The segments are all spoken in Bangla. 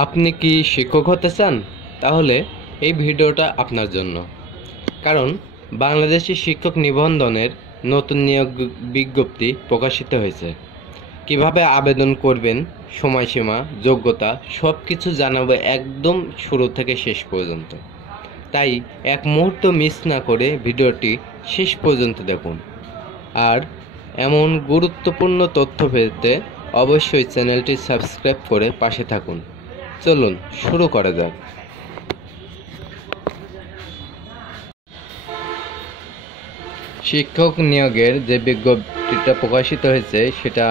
আপনি কি শিক্ষক হতে চান? তাহলে এই ভিডিওটা আপনার জন্য। কারণ বাংলাদেশি শিক্ষক নিবন্ধনের নতুন নিয়োগ বিজ্ঞপ্তি প্রকাশিত হয়েছে। কিভাবে আবেদন করবেন, সময়সীমা, যোগ্যতা সব কিছু জানাবো একদম শুরু থেকে শেষ পর্যন্ত। তাই এক মুহূর্ত মিস না করে ভিডিওটি শেষ পর্যন্ত দেখুন। আর এমন গুরুত্বপূর্ণ তথ্য পেতে অবশ্যই চ্যানেলটি সাবস্ক্রাইব করে পাশে থাকুন। চলুন শুরু করা যাক। শিক্ষক নিয়োগের যে বিজ্ঞপ্তিটা প্রকাশিত হয়েছে সেটা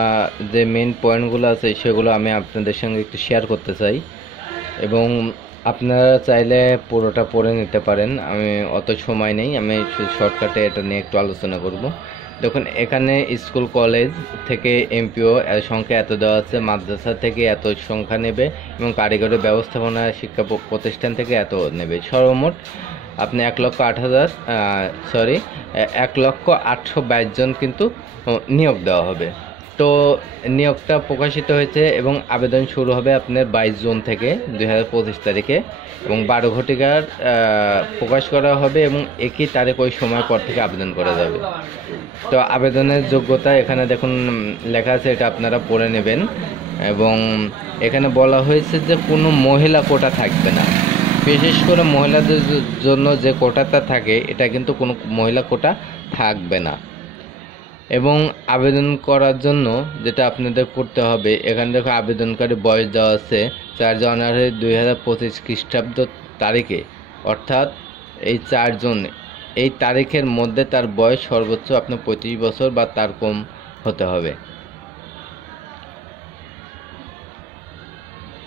যে মেন পয়েন্টগুলো আছে সেগুলো আমি আপনাদের সঙ্গে একটু শেয়ার করতে চাই, এবং আপনারা চাইলে পুরোটা পড়ে নিতে পারেন। আমি অত সময় নেই, আমি শর্টকাটে এটা নিয়ে একটু আলোচনা করব। দেখুন, এখানে স্কুল কলেজ থেকে এমপিও সংখ্যা এত দেওয়া আছে, মাদ্রাসা থেকে এত সংখ্যা নেবে, এবং কারিগরি ব্যবস্থাপনা শিক্ষা প্রতিষ্ঠান থেকে এত নেবে। সর্বমোট আপনি 1,08,22 জন কিন্তু নিয়োগ দেওয়া হবে। তো নিয়োগটা প্রকাশিত হয়েছে এবং আবেদন শুরু হবে আপনার 22 জুন থেকে 2025 তারিখে, এবং 12 ঘটিকার প্রকাশ করা হবে, এবং একই তারিখ ওই সময় পর থেকে আবেদন করা যাবে। তো আবেদনের যোগ্যতা এখানে দেখুন লেখা আছে, এটা আপনারা পড়ে নেবেন। এবং এখানে বলা হয়েছে যে কোনো মহিলা কোটা থাকবে না। বিশেষ করে মহিলাদের জন্য যে কোটাটা থাকে এটা কিন্তু কোনো মহিলা কোটা থাকবে না। এবং আবেদন করার জন্য যেটা আপনাদের করতে হবে, এখানে দেখো আবেদনকারী বয়স দেওয়া আছে 4 জানুয়ারি 2025 খ্রিস্টাব্দ তারিখে, অর্থাৎ এই 4 জুন এই তারিখের মধ্যে তার বয়স সর্বোচ্চ আপনার 35 বছর বা তার কম হতে হবে।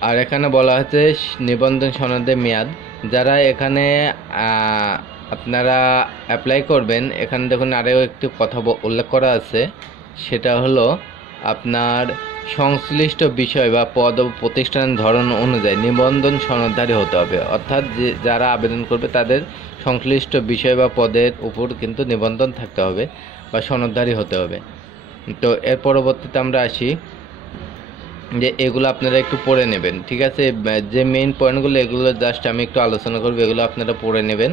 আর এখানে বলা হয়েছে নিবন্ধন সনদের মেয়াদ, যারা এখানে আপনারা অ্যাপ্লাই করবেন, এখানে দেখুন আরও একটি কথা উল্লেখ করা আছে, সেটা হলো আপনার সংশ্লিষ্ট বিষয় বা পদ ও প্রতিষ্ঠানের ধরন অনুযায়ী নিবন্ধন সনদধারী হতে হবে। অর্থাৎ যারা আবেদন করবে তাদের সংশ্লিষ্ট বিষয় বা পদের উপর কিন্তু নিবন্ধন থাকতে হবে বা সনদধারী হতে হবে। তো এর পরবর্তীতে আমরা আসি যে এগুলো আপনারা একটু পড়ে নেবেন, ঠিক আছে? যে মেইন পয়েন্টগুলো এগুলো জাস্ট আমি একটু আলোচনা করব, এগুলো আপনারা পড়ে নেবেন।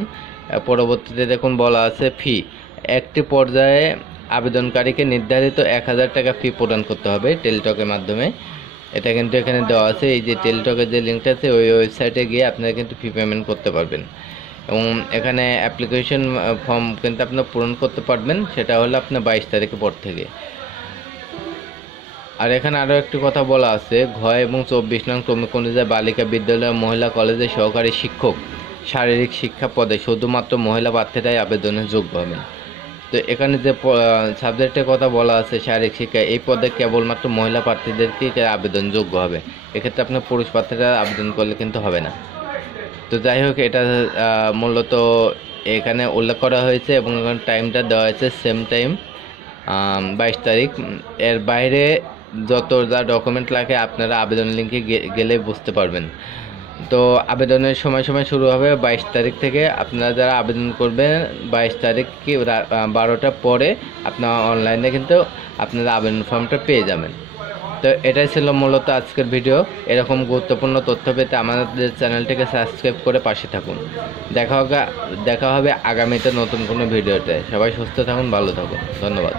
পরবর্তীতে দেখুন বলা আছে ফি, একটি পর্যায়ে আবেদনকারীকে নির্ধারিত 1000 টাকা ফি প্রদান করতে হবে টেলিটকের মাধ্যমে। এটা কিন্তু এখানে দেওয়া আছে, এই যে টেলিটকের যে লিঙ্কটা আছে ওই ওয়েবসাইটে গিয়ে আপনারা কিন্তু ফি পেমেন্ট করতে পারবেন। এবং এখানে অ্যাপ্লিকেশন ফর্ম কিন্তু আপনারা পূরণ করতে পারবেন, সেটা হলো আপনার 22 তারিখের পর থেকে। আর এখানে আরও একটি কথা বলা আছে, ঘ এবং 24 নং ক্রমিক অনুযায়ী বালিকা বিদ্যালয় মহিলা কলেজে সহকারী শিক্ষক শারীরিক শিক্ষা পদে শুধুমাত্র মহিলা প্রার্থীরাই আবেদনের যোগ্য হবেন। তো এখানে যে সাবজেক্টের কথা বলা আছে শারীরিক শিক্ষা, এই পদে কেবলমাত্র মহিলা প্রার্থীদেরকেই আবেদন যোগ্য হবে। এক্ষেত্রে আপনার পুরুষ প্রার্থীরা আবেদন করলে কিন্তু হবে না। তো যাই হোক, এটা মূলত এখানে উল্লেখ করা হয়েছে, এবং এখানে টাইমটা দেওয়া হয়েছে সেম টাইম 22 তারিখ। এর বাইরে যত যা ডকুমেন্ট লাগে আপনারা আবেদন লিঙ্কে গেলে বুঝতে পারবেন। তো আবেদনের সময় শুরু হবে 22 তারিখ থেকে। আপনারা যারা আবেদন করবেন 22 তারিখ কি 12টার পরে আপনারা অনলাইনে কিন্তু আপনারা আবেদন ফর্মটা পেয়ে যাবেন। তো এটাই ছিল মূলত আজকের ভিডিও। এরকম গুরুত্বপূর্ণ তথ্য পেতে আমাদের চ্যানেলটিকে সাবস্ক্রাইব করে পাশে থাকুন। দেখা হবে আগামীতে নতুন কোনো ভিডিওতে। সবাই সুস্থ থাকুন, ভালো থাকুন, ধন্যবাদ।